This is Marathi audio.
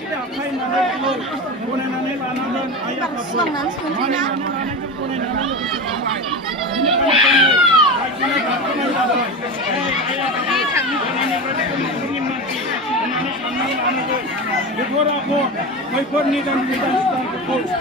खौसेथि आखाय होनानै गनायनानै लानांगोन आइ आफाखौ मानिनानै लानायजों गनायनानै लोगोसे थांबाय बेनिखायनो रायजोनो गाखोनाय जाबाय आइ आफा गनायनिफ्राय न'खरनि मानसि होननानै साननानै लानांगोन बेफोर आफद बैफोर निदान सिदानफोरखौ